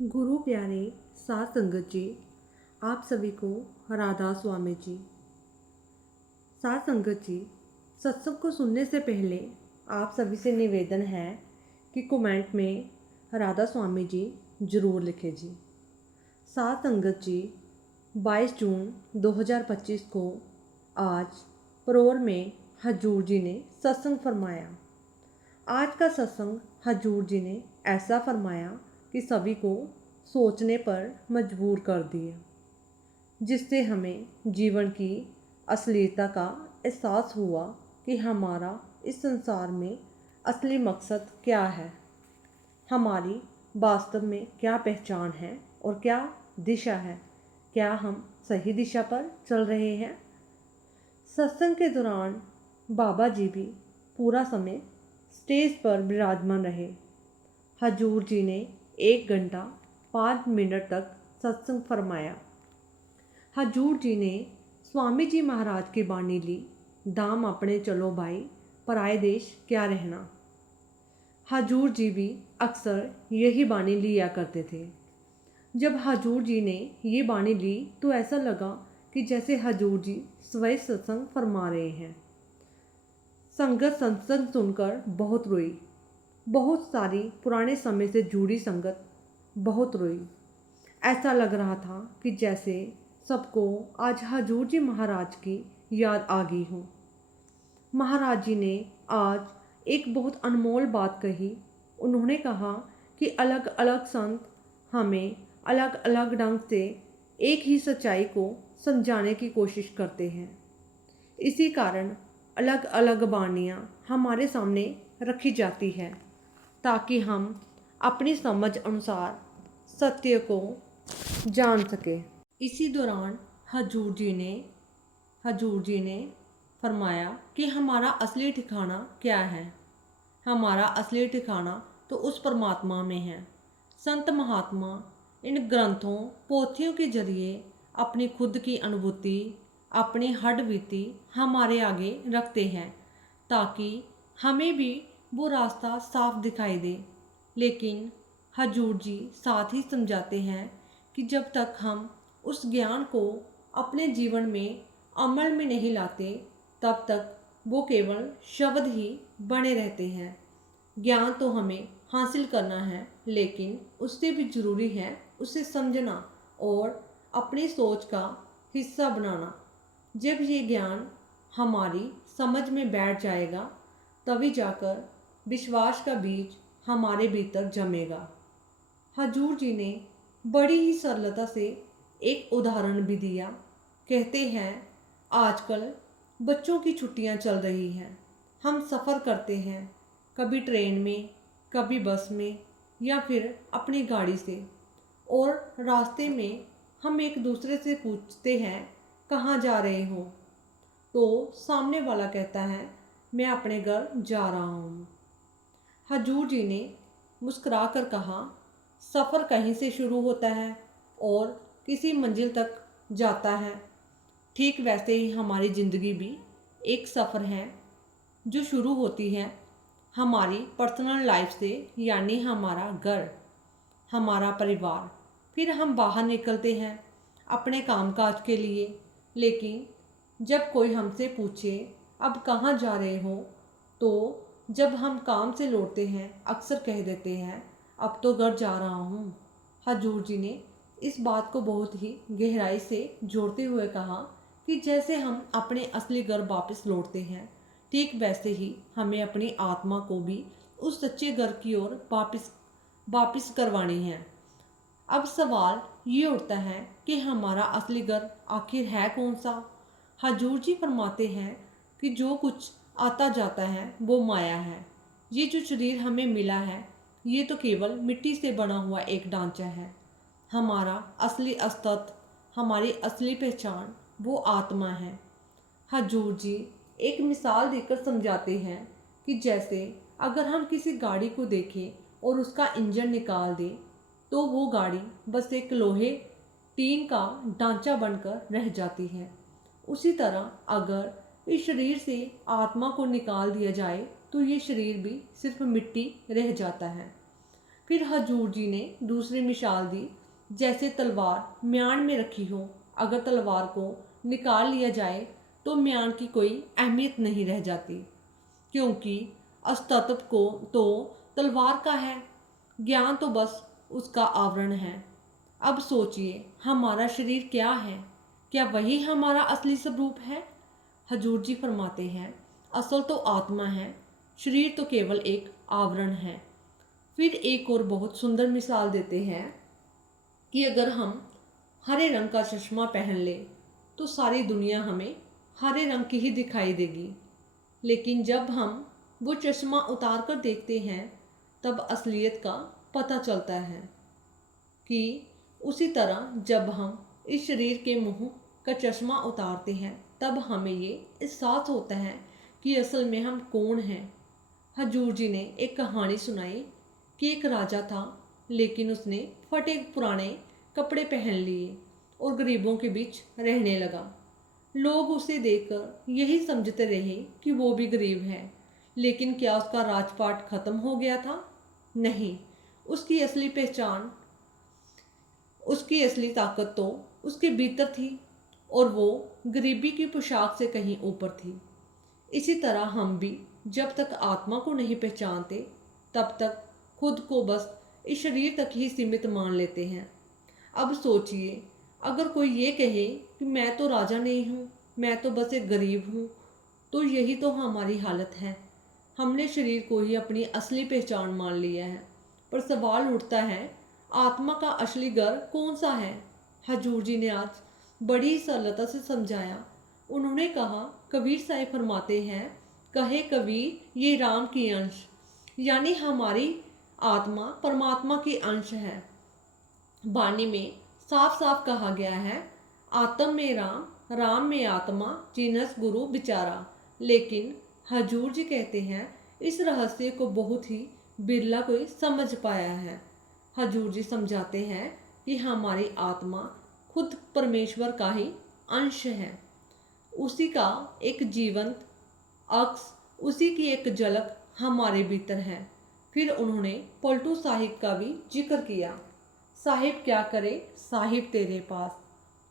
गुरु प्यारे साध संगत जी, आप सभी को राधा स्वामी जी। साध संगत जी, सत्संग को सुनने से पहले आप सभी से निवेदन है कि कमेंट में राधा स्वामी जी ज़रूर लिखें जी। साध संगत जी, 22 जून 2025 को आज परोर में हजूर जी ने सत्संग फरमाया। आज का सत्संग हजूर जी ने ऐसा फरमाया कि सभी को सोचने पर मजबूर कर दिया, जिससे हमें जीवन की असलियता का एहसास हुआ कि हमारा इस संसार में असली मकसद क्या है, हमारी वास्तव में क्या पहचान है और क्या दिशा है, क्या हम सही दिशा पर चल रहे हैं। सत्संग के दौरान बाबा जी भी पूरा समय स्टेज पर विराजमान रहे। हजूर जी ने 1 घंटा 5 मिनट तक सत्संग फरमाया। हजूर जी ने स्वामी जी महाराज की बाणी ली, दाम अपने चलो भाई, पराए देश क्या रहना। हजूर जी भी अक्सर यही बाणी लिया करते थे। जब हजूर जी ने ये बाणी ली तो ऐसा लगा कि जैसे हजूर जी स्वयं सत्संग फरमा रहे हैं। संगत सत्संग सुनकर बहुत रोई। बहुत सारी पुराने समय से जुड़ी संगत बहुत रोई। ऐसा लग रहा था कि जैसे सबको आज हजूर जी महाराज की याद आ गई हो। महाराज जी ने आज एक बहुत अनमोल बात कही। उन्होंने कहा कि अलग अलग संत हमें अलग अलग ढंग से एक ही सच्चाई को समझाने की कोशिश करते हैं। इसी कारण अलग अलग बाणियाँ हमारे सामने रखी जाती है ताकि हम अपनी समझ अनुसार सत्य को जान सकें। इसी दौरान हजूर जी ने फरमाया कि हमारा असली ठिकाना क्या है। हमारा असली ठिकाना तो उस परमात्मा में है। संत महात्मा इन ग्रंथों पोथियों के जरिए अपनी खुद की अनुभूति, अपनी हड्डबीती हमारे आगे रखते हैं ताकि हमें भी वो रास्ता साफ दिखाई दे। लेकिन हजूर जी साथ ही समझाते हैं कि जब तक हम उस ज्ञान को अपने जीवन में अमल में नहीं लाते तब तक वो केवल शब्द ही बने रहते हैं। ज्ञान तो हमें हासिल करना है, लेकिन उससे भी ज़रूरी है उसे समझना और अपनी सोच का हिस्सा बनाना। जब ये ज्ञान हमारी समझ में बैठ जाएगा तभी जाकर विश्वास का बीज हमारे भीतर जमेगा। हजूर जी ने बड़ी ही सरलता से एक उदाहरण भी दिया। कहते हैं, आजकल बच्चों की छुट्टियां चल रही हैं। हम सफ़र करते हैं, कभी ट्रेन में, कभी बस में या फिर अपनी गाड़ी से, और रास्ते में हम एक दूसरे से पूछते हैं कहाँ जा रहे हो, तो सामने वाला कहता है मैं अपने घर जा रहा हूँ। हजूर जी ने मुस्कुरा कर कहा, सफ़र कहीं से शुरू होता है और किसी मंजिल तक जाता है। ठीक वैसे ही हमारी ज़िंदगी भी एक सफ़र है जो शुरू होती है हमारी पर्सनल लाइफ से, यानी हमारा घर, हमारा परिवार। फिर हम बाहर निकलते हैं अपने कामकाज के लिए। लेकिन जब कोई हमसे पूछे अब कहाँ जा रहे हो, तो जब हम काम से लौटते हैं अक्सर कह देते हैं अब तो घर जा रहा हूँ। हजूर जी ने इस बात को बहुत ही गहराई से जोड़ते हुए कहा कि जैसे हम अपने असली घर वापस लौटते हैं, ठीक वैसे ही हमें अपनी आत्मा को भी उस सच्चे घर की ओर वापस करवानी है। अब सवाल ये उठता है कि हमारा असली घर आखिर है कौन सा। हजूर जी फरमाते हैं कि जो कुछ आता जाता है वो माया है। ये जो शरीर हमें मिला है ये तो केवल मिट्टी से बना हुआ एक ढांचा है। हमारा असली अस्तित्व, हमारी असली पहचान वो आत्मा है। हजूर जी एक मिसाल देकर समझाते हैं कि जैसे अगर हम किसी गाड़ी को देखें और उसका इंजन निकाल दें तो वो गाड़ी बस एक लोहे टीन का ढांचा बनकर रह जाती है। उसी तरह अगर इस शरीर से आत्मा को निकाल दिया जाए तो ये शरीर भी सिर्फ मिट्टी रह जाता है। फिर हजूर जी ने दूसरी मिसाल दी, जैसे तलवार म्यान में रखी हो, अगर तलवार को निकाल लिया जाए तो म्यान की कोई अहमियत नहीं रह जाती, क्योंकि अस्तित्व को तो तलवार का है, ज्ञान तो बस उसका आवरण है। अब सोचिए, हमारा शरीर क्या है? क्या वही हमारा असली स्वरूप है? हजूर जी फरमाते हैं, असल तो आत्मा है, शरीर तो केवल एक आवरण है। फिर एक और बहुत सुंदर मिसाल देते हैं कि अगर हम हरे रंग का चश्मा पहन ले तो सारी दुनिया हमें हरे रंग की ही दिखाई देगी, लेकिन जब हम वो चश्मा उतार कर देखते हैं तब असलियत का पता चलता है। कि उसी तरह जब हम इस शरीर के मुंह का चश्मा उतारते हैं तब हमें ये एहसास होता है कि असल में हम कौन हैं। हजूर जी ने एक कहानी सुनाई कि एक राजा था, लेकिन उसने फटे पुराने कपड़े पहन लिए और गरीबों के बीच रहने लगा। लोग उसे देखकर यही समझते रहे कि वो भी गरीब है, लेकिन क्या उसका राजपाट खत्म हो गया था? नहीं, उसकी असली पहचान, उसकी असली ताकत तो उसके भीतर थी और वो गरीबी की पोशाक से कहीं ऊपर थी। इसी तरह हम भी जब तक आत्मा को नहीं पहचानते तब तक खुद को बस इस शरीर तक ही सीमित मान लेते हैं। अब सोचिए, अगर कोई ये कहे कि मैं तो राजा नहीं हूँ, मैं तो बस एक गरीब हूँ, तो यही तो हमारी हालत है। हमने शरीर को ही अपनी असली पहचान मान लिया है। पर सवाल उठता है, आत्मा का असली घर कौन सा है? हजूर जी ने आज बड़ी सरलता से समझाया। उन्होंने कहा, कबीर साहिब फरमाते हैं, कहे कबीर ये राम की अंश, यानी हमारी आत्मा परमात्मा की अंश है। वाणी में साफ साफ कहा गया है, आत्म में राम, राम में आत्मा, जिनस गुरु बिचारा। लेकिन हजूर जी कहते हैं, इस रहस्य को बहुत ही बिरला कोई समझ पाया है। हजूर जी समझाते हैं कि हमारी आत्मा खुद परमेश्वर का ही अंश है, उसी का एक जीवंत अक्स, उसी की एक झलक हमारे भीतर है। फिर उन्होंने पलटू साहिब का भी जिक्र किया। साहिब क्या करे साहिब तेरे पास,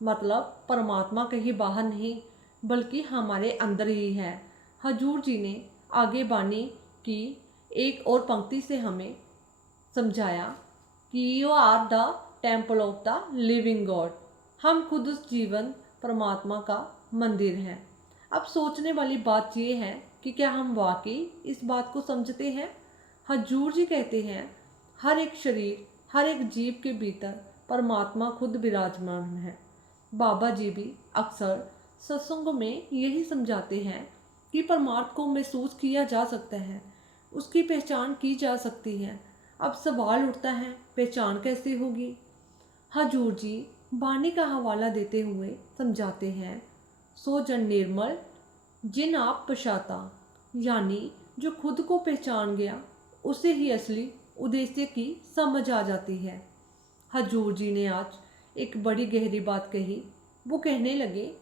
मतलब परमात्मा कहीं बाहर नहीं बल्कि हमारे अंदर ही है। हजूर जी ने आगे बानी की एक और पंक्ति से हमें समझाया कि you are the temple of the living god, हम खुद उस जीवन परमात्मा का मंदिर हैं। अब सोचने वाली बात यह है कि क्या हम वाकई इस बात को समझते हैं? हजूर जी कहते हैं, हर एक शरीर, हर एक जीव के भीतर परमात्मा खुद विराजमान है। बाबा जी भी अक्सर सत्संगों में यही समझाते हैं कि परमार्थ को महसूस किया जा सकता है, उसकी पहचान की जा सकती है। अब सवाल उठता है, पहचान कैसे होगी? हजूर जी वाणी का हवाला देते हुए समझाते हैं, सो जन निर्मल जिन आप पशाता, यानी जो खुद को पहचान गया उसे ही असली उद्देश्य की समझ आ जाती है। हजूर जी ने आज एक बड़ी गहरी बात कही। वो कहने लगे,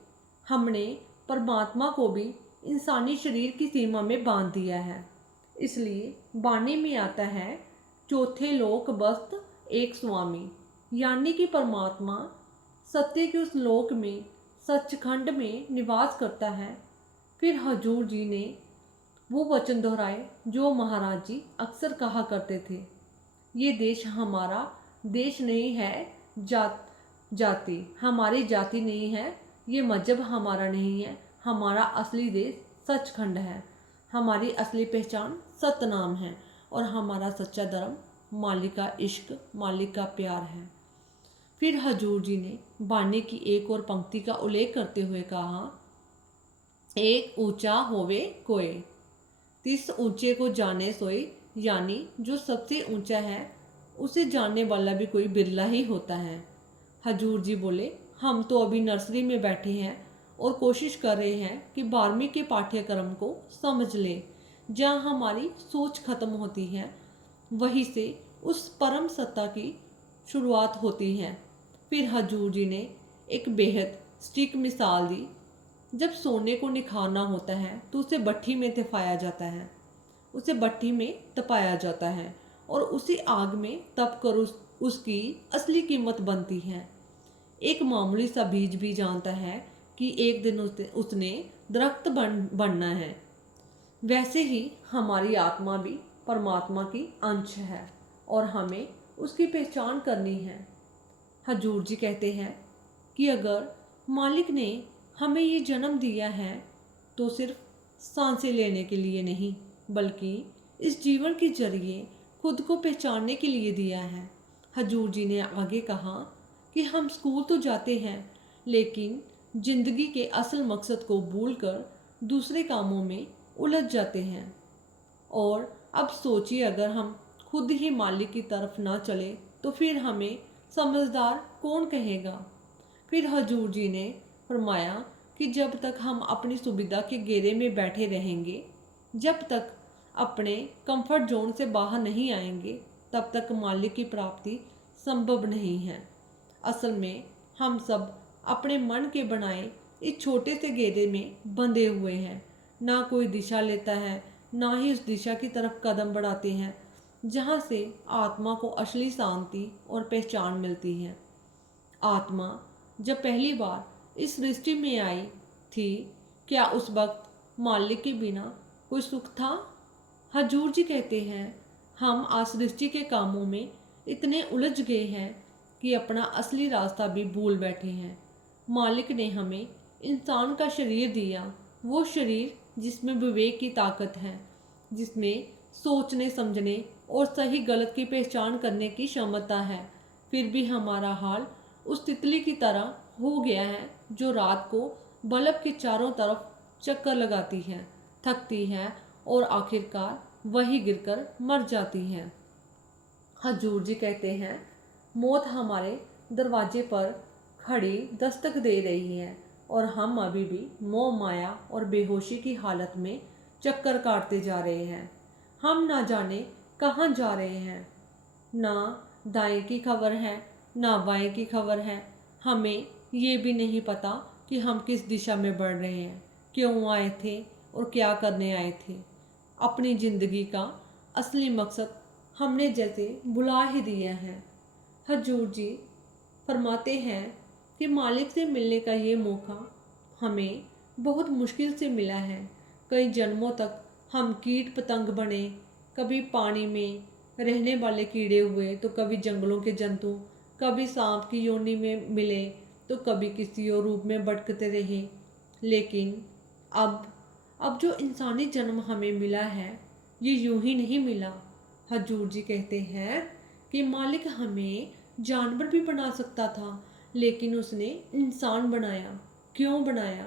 हमने परमात्मा को भी इंसानी शरीर की सीमा में बांध दिया है। इसलिए वाणी में आता है, चौथे लोक बस्त एक स्वामी, यानी कि परमात्मा सत्य के उस लोक में, सचखंड में निवास करता है। फिर हजूर जी ने वो वचन दोहराए जो महाराज जी अक्सर कहा करते थे, ये देश हमारा देश नहीं है, जाति हमारी जाति नहीं है, ये मजहब हमारा नहीं है, हमारा असली देश सचखंड है, हमारी असली पहचान सतनाम है और हमारा सच्चा धर्म मालिक का इश्क, मालिक का प्यार है। फिर हजूर जी ने वाणी की एक और पंक्ति का उल्लेख करते हुए कहा, एक ऊंचा होवे कोय, तिस ऊंचे को जाने सोई, यानी जो सबसे ऊंचा है उसे जानने वाला भी कोई बिरला ही होता है। हजूर जी बोले, हम तो अभी नर्सरी में बैठे हैं और कोशिश कर रहे हैं कि 12वीं के पाठ्यक्रम को समझ लें, जहाँ हमारी सोच खत्म होती है, वहीं से उस परम सत्ता की शुरुआत होती है। फिर हजूर जी ने एक बेहद सटीक मिसाल दी, जब सोने को निखारना होता है तो उसे भट्ठी में तपाया जाता है, और उसी आग में तप कर उसकी असली कीमत बनती है। एक मामूली सा बीज भी जानता है कि एक दिन उसने दरख्त बनना है। वैसे ही हमारी आत्मा भी परमात्मा की अंश है और हमें उसकी पहचान करनी है। हजूर जी कहते हैं कि अगर मालिक ने हमें ये जन्म दिया है तो सिर्फ सांसें लेने के लिए नहीं, बल्कि इस जीवन के जरिए खुद को पहचानने के लिए दिया है। हजूर जी ने आगे कहा कि हम स्कूल तो जाते हैं, लेकिन जिंदगी के असल मकसद को भूलकर दूसरे कामों में उलझ जाते हैं। और अब सोचिए, अगर हम खुद ही मालिक की तरफ ना चले तो फिर हमें समझदार कौन कहेगा। फिर हजूर जी ने फरमाया कि जब तक हम अपनी सुविधा के घेरे में बैठे रहेंगे, जब तक अपने कंफर्ट जोन से बाहर नहीं आएंगे, तब तक मालिक की प्राप्ति संभव नहीं है। असल में हम सब अपने मन के बनाए इस छोटे से घेरे में बंधे हुए हैं। ना कोई दिशा लेता है, ना ही उस दिशा की तरफ कदम बढ़ाते हैं जहाँ से आत्मा को असली शांति और पहचान मिलती है। आत्मा जब पहली बार इस सृष्टि में आई थी, क्या उस वक्त मालिक के बिना कोई सुख था? हजूर जी कहते हैं, हम आज सृष्टि के कामों में इतने उलझ गए हैं कि अपना असली रास्ता भी भूल बैठे हैं। मालिक ने हमें इंसान का शरीर दिया, वो शरीर जिसमें विवेक की ताकत है, जिसमें सोचने समझने और सही गलत की पहचान करने की क्षमता है। फिर भी हमारा हाल उस तितली की तरह हो गया है जो रात को बल्ब के चारों तरफ चक्कर लगाती है, थकती है और आखिरकार वही गिरकर मर जाती है। हजूर जी कहते हैं, मौत हमारे दरवाजे पर खड़ी दस्तक दे रही है और हम अभी भी मोह माया और बेहोशी की हालत में चक्कर काटते जा रहे हैं। हम ना जाने कहाँ जा रहे हैं, ना दाएं की खबर है ना बाएं की खबर है। हमें ये भी नहीं पता कि हम किस दिशा में बढ़ रहे हैं, क्यों आए थे और क्या करने आए थे। अपनी ज़िंदगी का असली मकसद हमने जैसे बुला ही दिया है। हजूर जी फरमाते हैं कि मालिक से मिलने का ये मौका हमें बहुत मुश्किल से मिला है। कई जन्मों तक हम कीट पतंग बने, कभी पानी में रहने वाले कीड़े हुए तो कभी जंगलों के जंतु, कभी सांप की योनि में मिले तो कभी किसी और रूप में भटकते रहे। लेकिन अब जो इंसानी जन्म हमें मिला है, ये यूं ही नहीं मिला। हजूर जी कहते हैं कि मालिक हमें जानवर भी बना सकता था, लेकिन उसने इंसान बनाया। क्यों बनाया?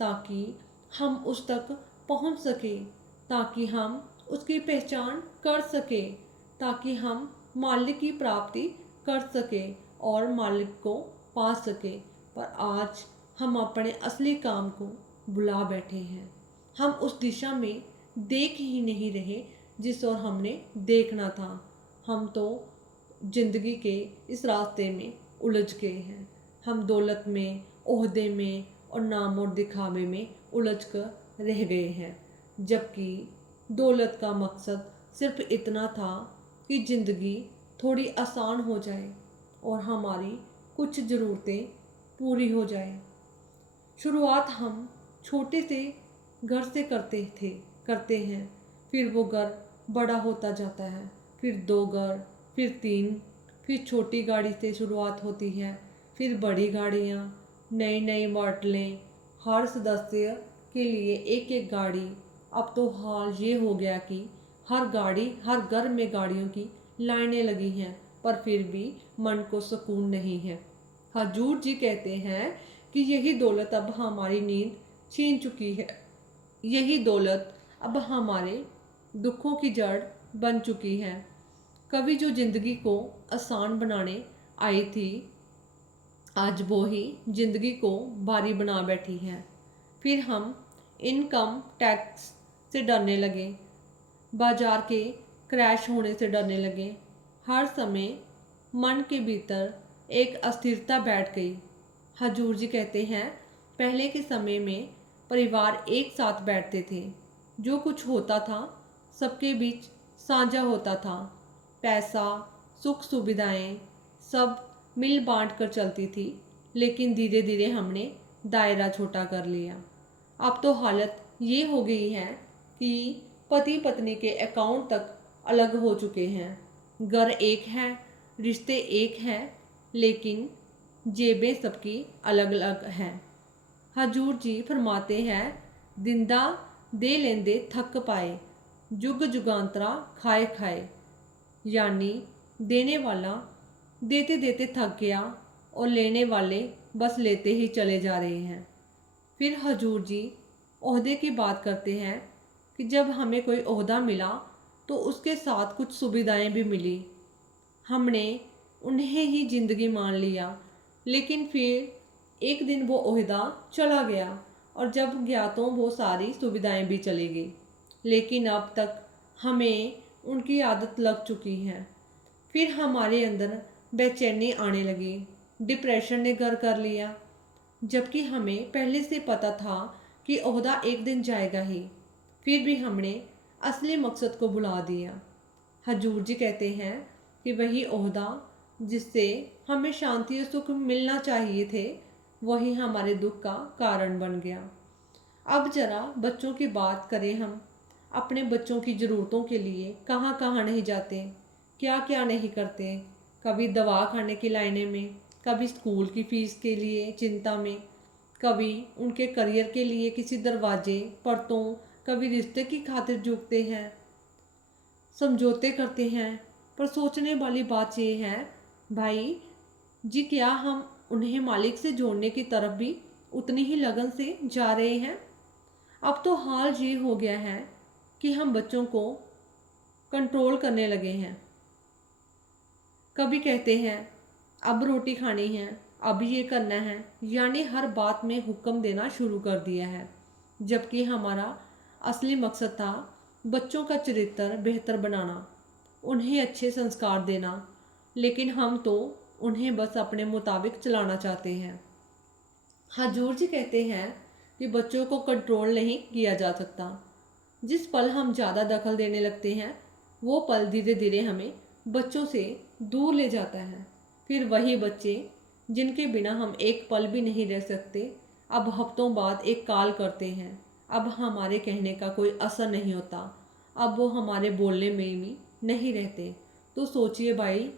ताकि हम उस तक पहुंच सके, ताकि हम उसकी पहचान कर सके, ताकि हम मालिक की प्राप्ति कर सके और मालिक को पा सके। पर आज हम अपने असली काम को भुला बैठे हैं। हम उस दिशा में देख ही नहीं रहे जिस ओर हमने देखना था। हम तो जिंदगी के इस रास्ते में उलझ गए हैं। हम दौलत में, ओहदे में और नाम और दिखावे में उलझ कर रह गए हैं, जबकि दौलत का मकसद सिर्फ इतना था कि ज़िंदगी थोड़ी आसान हो जाए और हमारी कुछ ज़रूरतें पूरी हो जाए। शुरुआत हम छोटे से घर से करते हैं, फिर वो घर बड़ा होता जाता है, फिर 2 घर, फिर 3, फिर छोटी गाड़ी से शुरुआत होती है, फिर बड़ी गाड़ियाँ, नई नई मॉडलें, हर सदस्य के लिए एक एक गाड़ी। अब तो हाल ये हो गया कि हर घर में गाड़ियों की लाइनें लगी हैं, पर फिर भी मन को सुकून नहीं है। हजूर जी कहते हैं कि यही दौलत अब हमारी नींद छीन चुकी है। यही दौलत अब हमारे दुखों की जड़ बन चुकी है। कभी जो जिंदगी को आसान बनाने आई थी, आज वो ही जिंदगी को भारी बना बैठी है। फिर हम इनकम टैक्स से डरने लगे, बाजार के क्रैश होने से डरने लगे। हर समय मन के भीतर एक अस्थिरता बैठ गई। हजूर जी कहते हैं, पहले के समय में परिवार एक साथ बैठते थे, जो कुछ होता था सबके बीच साझा होता था। पैसा, सुख सुविधाएं सब मिल बांट कर चलती थी, लेकिन धीरे धीरे हमने दायरा छोटा कर लिया। अब तो हालत ये हो गई है कि पति पत्नी के अकाउंट तक अलग हो चुके हैं। घर एक है, रिश्ते एक हैं, लेकिन जेबें सबकी अलग अलग हैं। हजूर जी फरमाते हैं, दिंदा दे लेंदे थक पाए, जुग जुगांतरा खाए खाए। यानी देने वाला देते देते थक गया और लेने वाले बस लेते ही चले जा रहे हैं। फिर हजूर जी ओहदे की बात करते हैं कि जब हमें कोई ओहदा मिला तो उसके साथ कुछ सुविधाएं भी मिली। हमने उन्हें ही ज़िंदगी मान लिया, लेकिन फिर एक दिन वो ओहदा चला गया और जब गया तो वो सारी सुविधाएं भी चली गई। लेकिन अब तक हमें उनकी आदत लग चुकी है। फिर हमारे अंदर बेचैनी आने लगी, डिप्रेशन ने घर कर लिया, जबकि हमें पहले से पता था कि ओहदा एक दिन जाएगा ही। फिर भी हमने असली मकसद को भुला दिया। हजूर जी कहते हैं कि वही ओहदा जिससे हमें शांति और सुख मिलना चाहिए थे, वही हमारे दुख का कारण बन गया। अब जरा बच्चों की बात करें। हम अपने बच्चों की ज़रूरतों के लिए कहाँ कहाँ नहीं जाते, क्या क्या नहीं करते। कभी दवा खाने की लाइनें में, कभी स्कूल की फ़ीस के लिए चिंता में, कभी उनके करियर के लिए किसी दरवाजे पर्तों, कभी रिश्ते की खातिर झुकते हैं, समझौते करते हैं। पर सोचने वाली बात यह है भाई जी, क्या हम उन्हें मालिक से जोड़ने की तरफ भी उतनी ही लगन से जा रहे हैं? अब तो हाल ये हो गया है कि हम बच्चों को कंट्रोल करने लगे हैं। कभी कहते हैं अब रोटी खानी है, अब ये करना है, यानी हर बात में हुक्म देना शुरू कर दिया है। जबकि हमारा असली मकसद था बच्चों का चरित्र बेहतर बनाना, उन्हें अच्छे संस्कार देना, लेकिन हम तो उन्हें बस अपने मुताबिक चलाना चाहते हैं। हजूर जी कहते हैं कि बच्चों को कंट्रोल नहीं किया जा सकता। जिस पल हम ज़्यादा दखल देने लगते हैं, वो पल धीरे धीरे हमें बच्चों से दूर ले जाता है। फिर वही बच्चे जिनके बिना हम एक पल भी नहीं रह सकते, अब हफ्तों बाद एक कॉल करते हैं। अब हमारे कहने का कोई असर नहीं होता, अब वो हमारे बोलने में भी नहीं रहते। तो सोचिए भाई,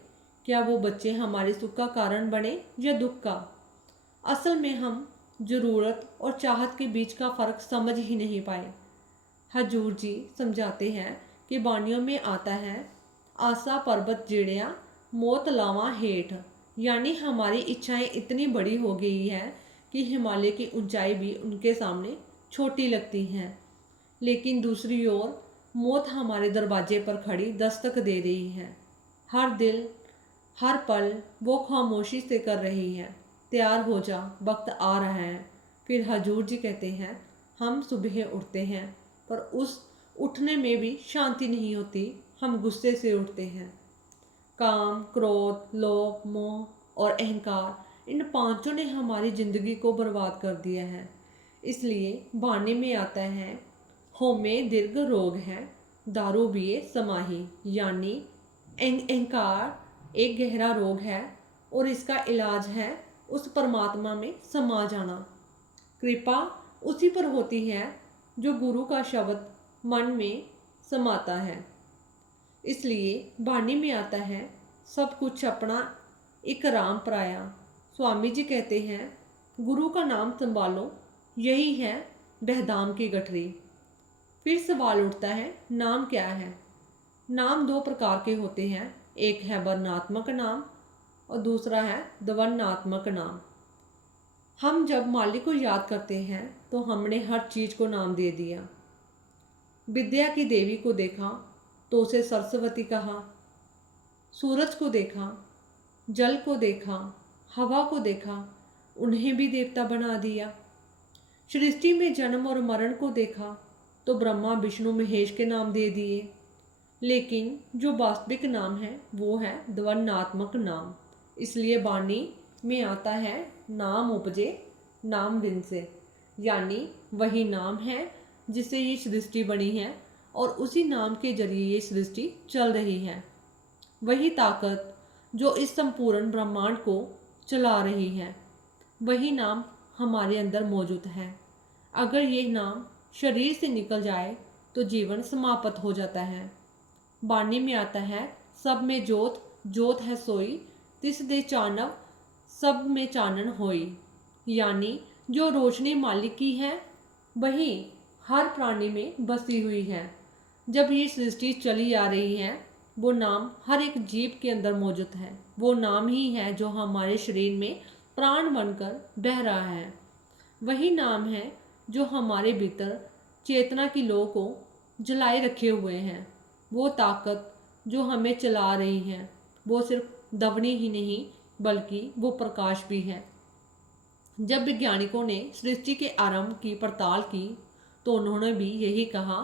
क्या वो बच्चे हमारे सुख का कारण बने या दुख का? असल में हम ज़रूरत और चाहत के बीच का फ़र्क समझ ही नहीं पाए। हजूर जी समझाते हैं कि बानियों में आता है, आशा पर्वत जिड़िया मौत लावा हेठ। यानी हमारी इच्छाएं इतनी बड़ी हो गई है कि हिमालय की ऊंचाई भी उनके सामने छोटी लगती हैं। लेकिन दूसरी ओर मौत हमारे दरवाजे पर खड़ी दस्तक दे रही है। हर दिल हर पल वो खामोशी से कर रही है, तैयार हो जा, वक्त आ रहा है। फिर हजूर जी कहते हैं, हम सुबह उठते हैं पर उस उठने में भी शांति नहीं होती, हम गुस्से से उठते हैं। काम, क्रोध, लोभ, मोह और अहंकार, इन पांचों ने हमारी ज़िंदगी को बर्बाद कर दिया है। इसलिए वाणी में आता है, होमे दीर्घ रोग है, दारू पिए समाही। यानी अहंकार एक गहरा रोग है और इसका इलाज है उस परमात्मा में समा जाना। कृपा उसी पर होती है जो गुरु का शब्द मन में समाता है। इसलिए वाणी में आता है, सब कुछ अपना एक राम पराया। स्वामी जी कहते हैं, गुरु का नाम संभालो, यही है बहधाम की गठरी। फिर सवाल उठता है, नाम क्या है? नाम दो प्रकार के होते हैं, एक है वर्णात्मक नाम और दूसरा है द्वन्नात्मक नाम। हम जब मालिक को याद करते हैं तो हमने हर चीज़ को नाम दे दिया। विद्या की देवी को देखा तो उसे सरस्वती कहा, सूरज को देखा, जल को देखा, हवा को देखा, उन्हें भी देवता बना दिया। सृष्टि में जन्म और मरण को देखा तो ब्रह्मा विष्णु महेश के नाम दे दिए। लेकिन जो वास्तविक नाम है वो है द्वन्नात्मक नाम। इसलिए वाणी में आता है, नाम उपजे नाम बिन से। यानी वही नाम है जिससे ये सृष्टि बनी है और उसी नाम के जरिए ये सृष्टि चल रही है। वही ताकत जो इस संपूर्ण ब्रह्मांड को चला रही है, वही नाम हमारे अंदर मौजूद है। अगर ये नाम शरीर से निकल जाए तो जीवन समाप्त हो जाता है। बाणी में आता है, सब में जोत, जोत है सोई, तिस दे चानव, सब में चानन होई। यानी जो रोशनी मालिक की है वही हर प्राणी में बसी हुई है। जब ये सृष्टि चली आ रही है, वो नाम हर एक जीव के अंदर मौजूद है। वो नाम ही है जो हमारे शरीर में प्राण बनकर बह रहा है। वही नाम है जो हमारे भीतर चेतना की लौ को जलाए रखे हुए हैं। वो ताकत जो हमें चला रही है, वो सिर्फ दवनी ही नहीं बल्कि वो प्रकाश भी है। जब वैज्ञानिकों ने सृष्टि के आरंभ की पड़ताल की तो उन्होंने भी यही कहा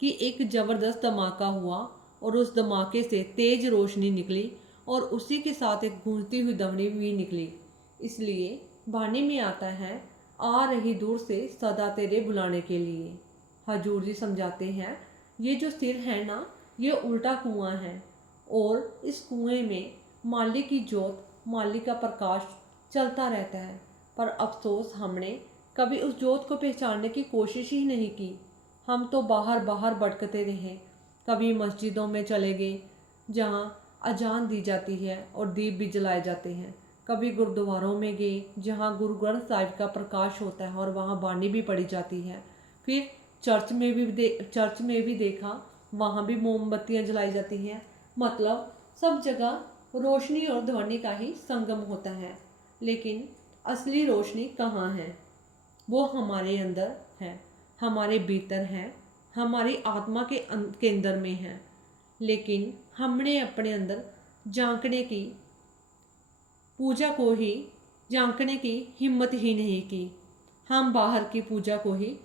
कि एक ज़बरदस्त धमाका हुआ और उस धमाके से तेज रोशनी निकली और उसी के साथ एक गूंजती हुई ध्वनि भी निकली। इसलिए वाणी में आता है, आ रही दूर से सदा तेरे बुलाने के लिए। हजूर जी समझाते हैं, ये जो सिर है ना, ये उल्टा कुआं है और इस कुएं में मालिक की जोत, मालिक का प्रकाश चलता रहता है। पर अफसोस हमने कभी उस जोत को पहचानने की कोशिश ही नहीं की। हम तो बाहर बाहर भटकते रहे। कभी मस्जिदों में चले गए जहाँ अजान दी जाती है और दीप भी जलाए जाते हैं। कभी गुरुद्वारों में गए जहाँ गुरु ग्रंथ साहिब का प्रकाश होता है और वहाँ बाणी भी पढ़ी जाती है। फिर चर्च में भी देखा, वहाँ भी मोमबत्तियाँ जलाई जाती हैं। मतलब सब जगह रोशनी और ध्वनि का ही संगम होता है। लेकिन असली रोशनी कहाँ है? वो हमारे अंदर है, हमारे भीतर है, हमारी आत्मा के केंद्र में है। लेकिन हमने अपने अंदर झांकने की पूजा को ही झांकने की हिम्मत ही नहीं की। हम बाहर की पूजा को ही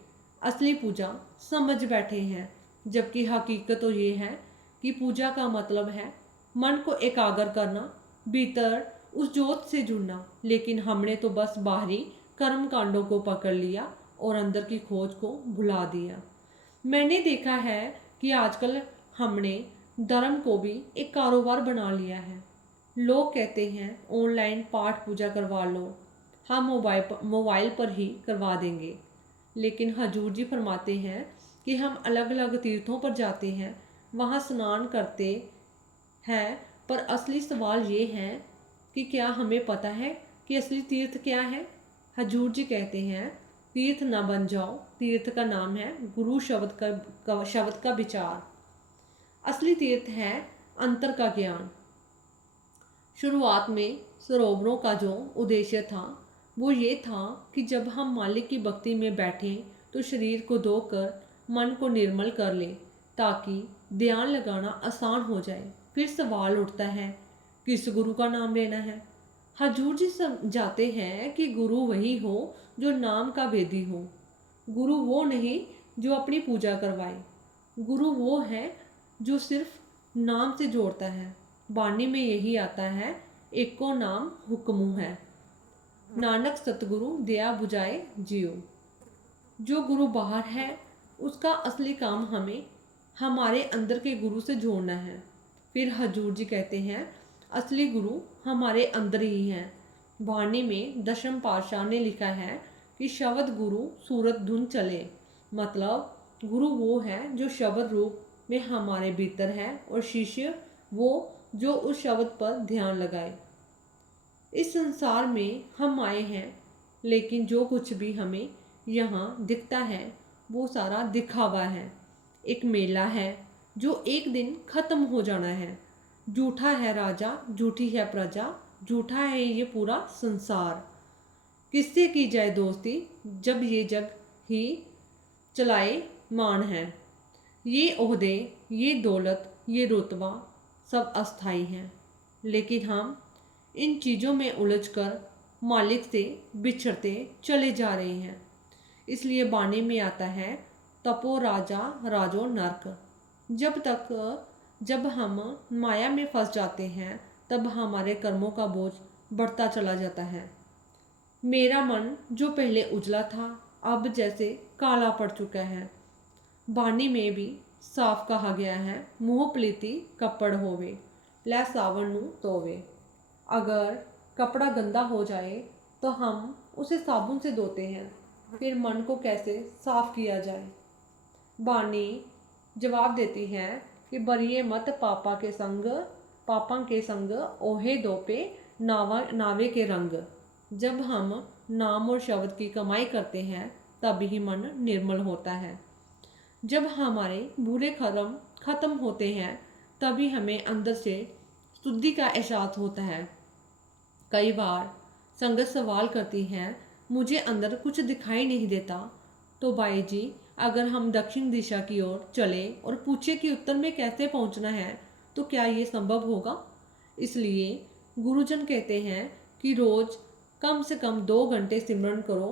असली पूजा समझ बैठे हैं, जबकि हकीकत तो ये है कि पूजा का मतलब है मन को एकाग्र करना, भीतर उस जोत से जुड़ना। लेकिन हमने तो बस बाहरी कर्म कांडों को पकड़ लिया और अंदर की खोज को भुला दिया। मैंने देखा है कि आजकल हमने धर्म को भी एक कारोबार बना लिया है। लोग कहते हैं ऑनलाइन पाठ पूजा करवा लो, हम मोबाइल पर ही करवा देंगे। लेकिन हजूर जी फरमाते हैं कि हम अलग अलग तीर्थों पर जाते हैं, वहाँ स्नान करते हैं, पर असली सवाल ये है कि क्या हमें पता है कि असली तीर्थ क्या है? हजूर जी कहते हैं, तीर्थ न बन जाओ, तीर्थ का नाम है गुरु शब्द का विचार। असली तीर्थ है अंतर का ज्ञान। शुरुआत में सरोवरों का जो उद्देश्य था वो ये था कि जब हम मालिक की भक्ति में बैठें तो शरीर को धोकर मन को निर्मल कर लें ताकि ध्यान लगाना आसान हो जाए। फिर सवाल उठता है, किस गुरु का नाम लेना है? हजूर जी समझाते हैं कि गुरु वही हो जो नाम का वेदी हो। गुरु वो नहीं जो अपनी पूजा करवाए। गुरु वो है जो सिर्फ नाम से जोड़ता है। बाणी में यही आता है, एको नाम हुक्मू है, नानक सतगुरु दया बुझाए जियो। जो गुरु बाहर है उसका असली काम हमें हमारे अंदर के गुरु से जोड़ना है। फिर हजूर जी कहते हैं, असली गुरु हमारे अंदर ही हैं। वाणी में दशम पातशाह ने लिखा है कि शब्द गुरु सूरत धुन चले। मतलब गुरु वो है जो शब्द रूप में हमारे भीतर है और शिष्य वो जो उस शब्द पर ध्यान लगाए। इस संसार में हम आए हैं, लेकिन जो कुछ भी हमें यहाँ दिखता है वो सारा दिखावा है। एक मेला है जो एक दिन खत्म हो जाना है। झूठा है राजा, झूठी है प्रजा, झूठा है ये पूरा संसार। किससे की जाए दोस्ती जब ये जग ही चलाए मान है। ये ओहदे, ये दौलत, ये रुतबा सब अस्थाई हैं। लेकिन हम इन चीज़ों में उलझकर मालिक से बिछड़ते चले जा रहे हैं। इसलिए बाणी में आता है, तपो राजा राजो नरक। जब हम माया में फंस जाते हैं तब हमारे कर्मों का बोझ बढ़ता चला जाता है। मेरा मन जो पहले उजला था अब जैसे काला पड़ चुका है। बाणी में भी साफ कहा गया है, मुँह प्रीति कपड़ होवे। लै सावन नू धोवे। अगर कपड़ा गंदा हो जाए तो हम उसे साबुन से धोते हैं, फिर मन को कैसे साफ किया जाए। बानी जवाब देती हैं कि बरिए मत पापा के संग ओहे दोपे नावे के रंग। जब हम नाम और शब्द की कमाई करते हैं तब ही मन निर्मल होता है। जब हमारे बुरे कर्म खत्म होते हैं तभी हमें अंदर से शुद्धि का एहसास होता है। कई बार संगत सवाल करती है, मुझे अंदर कुछ दिखाई नहीं देता। तो बाई जी, अगर हम दक्षिण दिशा की ओर चले और पूछे कि उत्तर में कैसे पहुंचना है तो क्या ये संभव होगा। इसलिए गुरुजन कहते हैं कि रोज कम से कम 2 घंटे सिमरन करो,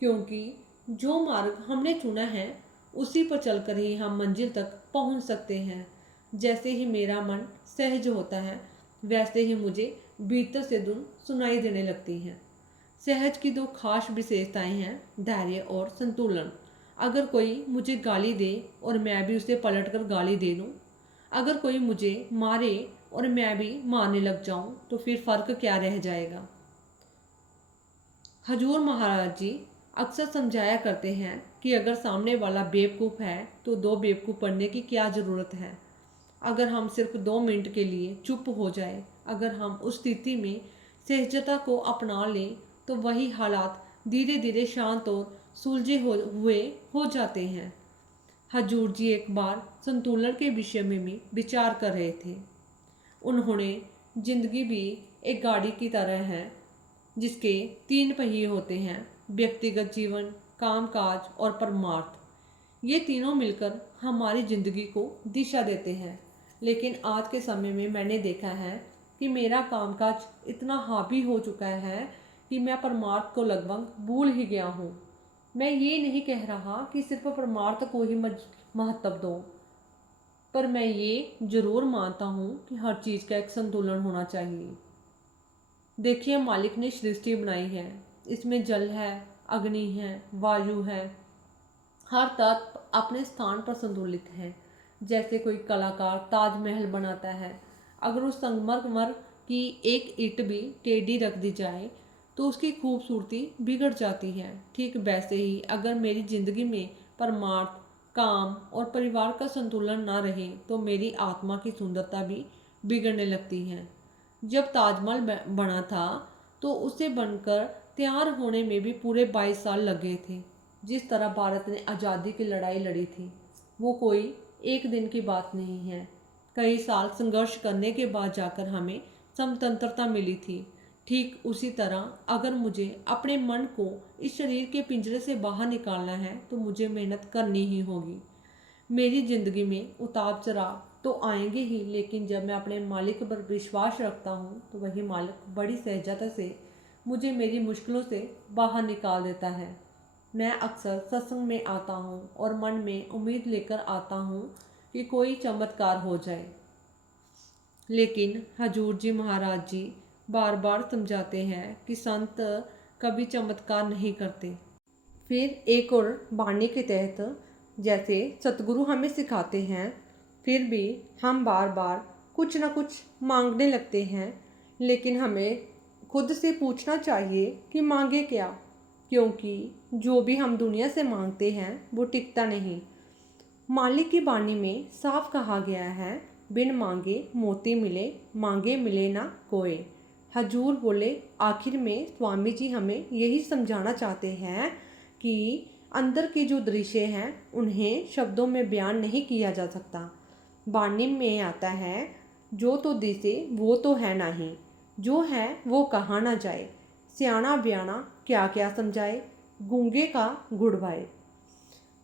क्योंकि जो मार्ग हमने चुना है उसी पर चलकर ही हम मंजिल तक पहुंच सकते हैं। जैसे ही मेरा मन सहज होता है वैसे ही मुझे भीतर से धुन सुनाई देने लगती है। सहज की 2 खास विशेषताएं हैं, धैर्य और संतुलन। अगर कोई मुझे गाली दे और मैं भी उसे पलटकर गाली दे दूं, अगर कोई मुझे मारे और मैं भी मारने लग जाऊं, तो फिर फर्क क्या रह जाएगा। हजूर महाराज जी अक्सर समझाया करते हैं कि अगर सामने वाला बेवकूफ़ है तो 2 बेवकूफ़ पढ़ने की क्या ज़रूरत है। अगर हम सिर्फ 2 मिनट के लिए चुप हो जाए, अगर हम उस स्थिति में सहजता को अपना लें तो वही हालात धीरे धीरे शांत और सुलझे हुए हो जाते हैं। हजूर जी एक बार संतुलन के विषय में भी विचार कर रहे थे। उन्होंने जिंदगी भी एक गाड़ी की तरह है जिसके 3 पहिए होते हैं, व्यक्तिगत जीवन, कामकाज और परमार्थ। ये तीनों मिलकर हमारी ज़िंदगी को दिशा देते हैं। लेकिन आज के समय में मैंने देखा है कि मेरा कामकाज इतना हावी हो चुका है कि मैं परमार्थ को लगभग भूल ही गया हूँ। मैं ये नहीं कह रहा कि सिर्फ परमार्थ को ही महत्व दो, पर मैं ये ज़रूर मानता हूँ कि हर चीज़ का एक संतुलन होना चाहिए। देखिए, मालिक ने सृष्टि बनाई है, इसमें जल है, अग्नि है, वायु है, हर तत्व अपने स्थान पर संतुलित है। जैसे कोई कलाकार ताजमहल बनाता है, अगर उस संगमरमर की एक ईंट भी टेढ़ी रख दी जाए तो उसकी खूबसूरती बिगड़ जाती है। ठीक वैसे ही अगर मेरी ज़िंदगी में परमार्थ, काम और परिवार का संतुलन ना रहे तो मेरी आत्मा की सुंदरता भी बिगड़ने लगती है। जब ताजमहल बना था तो उसे बनकर तैयार होने में भी पूरे 22 साल लगे थे। जिस तरह भारत ने आज़ादी की लड़ाई लड़ी थी वो कोई एक दिन की बात नहीं है। कई साल संघर्ष करने के बाद जाकर हमें स्वतंत्रता मिली थी। ठीक उसी तरह अगर मुझे अपने मन को इस शरीर के पिंजरे से बाहर निकालना है तो मुझे मेहनत करनी ही होगी। मेरी ज़िंदगी में उतार चढ़ाव तो आएंगे ही, लेकिन जब मैं अपने मालिक पर विश्वास रखता हूँ तो वही मालिक बड़ी सहजता से मुझे मेरी मुश्किलों से बाहर निकाल देता है। मैं अक्सर सत्संग में आता हूँ और मन में उम्मीद लेकर आता हूँ कि कोई चमत्कार हो जाए, लेकिन हजूर जी महाराज जी बार बार समझाते हैं कि संत कभी चमत्कार नहीं करते। फिर एक और वाणी के तहत जैसे सतगुरु हमें सिखाते हैं, फिर भी हम बार बार कुछ न कुछ मांगने लगते हैं, लेकिन हमें खुद से पूछना चाहिए कि मांगे क्या, क्योंकि जो भी हम दुनिया से मांगते हैं वो टिकता नहीं। मालिक की वाणी में साफ कहा गया है, बिन मांगे मोती मिले, मांगे मिले ना कोई। हजूर बोले, आखिर में स्वामी जी हमें यही समझाना चाहते हैं कि अंदर के जो दृश्य हैं उन्हें शब्दों में बयान नहीं किया जा सकता। वाणी में आता है, जो तो दिसे वो तो है नहीं, जो है वो कहा ना जाए। सियाना ब्याना क्या क्या समझाए, गूंगे का गुड़ भाए।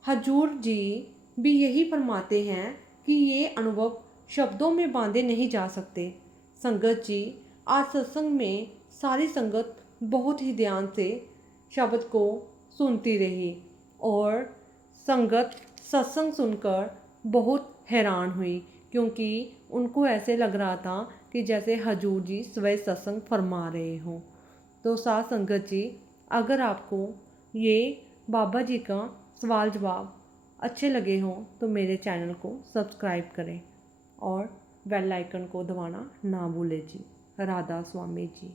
हजूर जी भी यही फरमाते हैं कि ये अनुभव शब्दों में बांधे नहीं जा सकते। संगत जी, आज सत्संग में सारी संगत बहुत ही ध्यान से शब्द को सुनती रही और संगत सत्संग सुनकर बहुत हैरान हुई, क्योंकि उनको ऐसे लग रहा था कि जैसे हजूर जी स्वयं सत्संग फरमा रहे हों। तो साथ संगत जी, अगर आपको ये बाबा जी का सवाल जवाब अच्छे लगे हों तो मेरे चैनल को सब्सक्राइब करें और बेल आइकन को दबाना ना भूलें जी। राधा स्वामी जी।